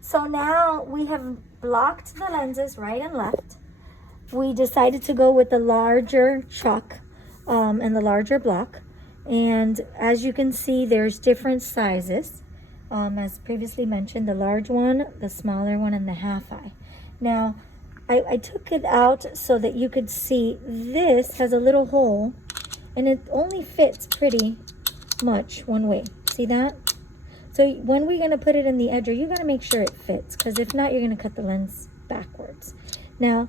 So now we have blocked the lenses right and left. We decided to go with the larger chuck and the larger block. And as you can see, there's different sizes. As previously mentioned, the large one, the smaller one, and the half eye. Now, I took it out so that you could see this has a little hole, and it only fits pretty much one way. See that? So when we're going to put it in the edger, you got to make sure it fits, because if not, you're going to cut the lens backwards. Now,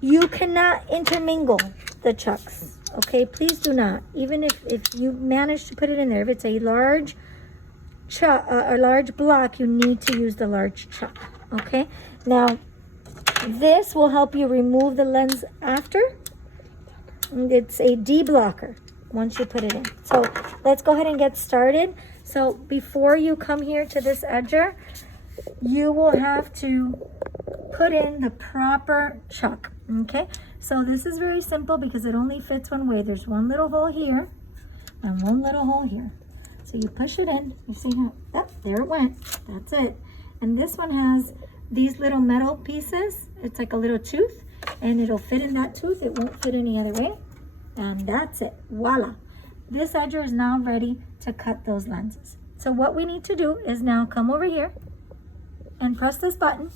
you cannot intermingle the chucks, okay? Please do not. Even if you manage to put it in there, if it's a large chuck, a large block, you need to use the large chuck, okay? Now, this will help you remove the lens after. It's a deblocker once you put it in. So let's go ahead and get started. So before you come here to this edger, you will have to put in the proper chuck, okay? So this is very simple because it only fits one way. There's one little hole here and one little hole here. So you push it in, you see how, oh, there it went, that's it. And this one has these little metal pieces. It's like a little tooth, and it'll fit in that tooth. It won't fit any other way. And that's it, voila. This edger is now ready to cut those lenses. So what we need to do is now come over here and press this button,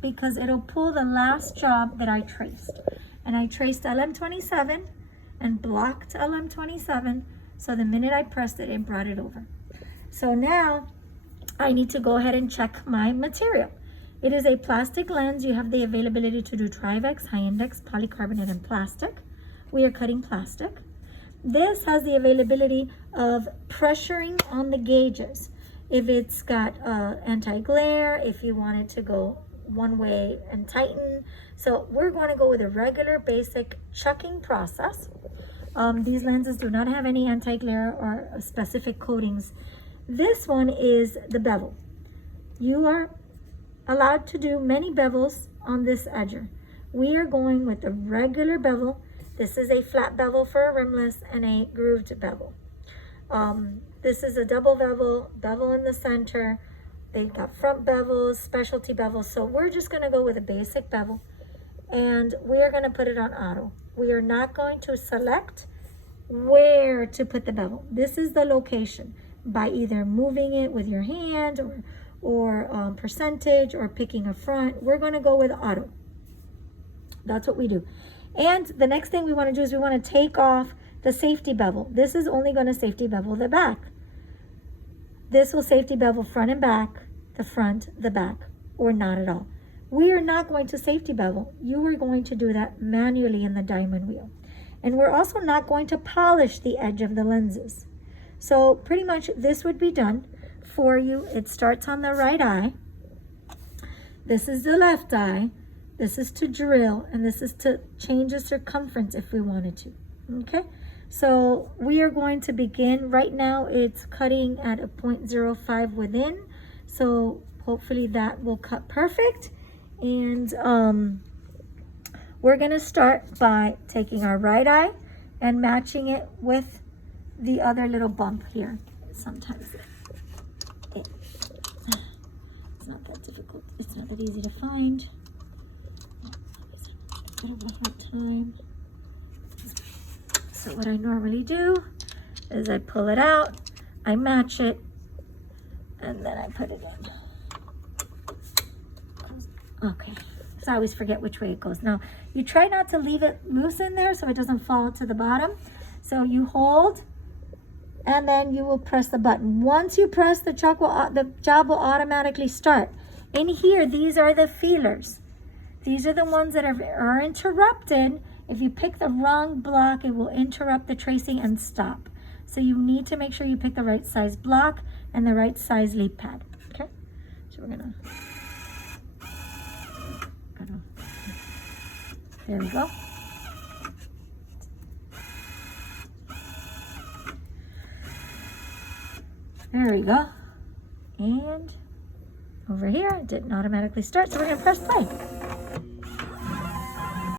because it'll pull the last job that I traced. And I traced LM27 and blocked LM27. So the minute I pressed it, it brought it over. So now I need to go ahead and check my material. It is a plastic lens. You have the availability to do Trivex, high index, polycarbonate, and plastic. We are cutting plastic. This has the availability of pressuring on the gauges. If it's got anti-glare, if you want it to go one way and tighten. So we're going to go with a regular basic chucking process. These lenses do not have any anti-glare or specific coatings. This one is the bevel. You are allowed to do many bevels on this edger. We are going with a regular bevel. This is a flat bevel for a rimless and a grooved bevel. This is a double bevel in the center. They've got front bevels, specialty bevels. So we're just going to go with a basic bevel, and we are going to put it on auto. We are not going to select where to put the bevel. This is the location, by either moving it with your hand or percentage or picking a front. We're going to go with auto. That's what we do. And the next thing we want to do is we want to take off the safety bevel. This is only going to safety bevel the back. This will safety bevel front and back, the front, the back, or not at all. We are not going to safety bevel. You are going to do that manually in the diamond wheel. And we're also not going to polish the edge of the lenses. So pretty much this would be done for you. It starts on the right eye. This is the left eye. This is to drill, and this is to change the circumference if we wanted to, okay? So we are going to begin. Right now it's cutting at a 0.05 within, so hopefully that will cut perfect. And we're gonna start by taking our right eye and matching it with the other little bump here. Sometimes it's not that difficult. It's not that easy to find. A bit of a hard time. So what I normally do is I pull it out, I match it, and then I put it in. Okay, so I always forget which way it goes. Now, you try not to leave it loose in there so it doesn't fall to the bottom. So you hold, and then you will press the button. Once you press, the job will automatically start. In here, these are the feelers. These are the ones that are interrupted. If you pick the wrong block, it will interrupt the tracing and stop. So you need to make sure you pick the right size block and the right size lead pad. Okay, so we're gonna there we go. There we go. And over here, it didn't automatically start, so we're gonna press play.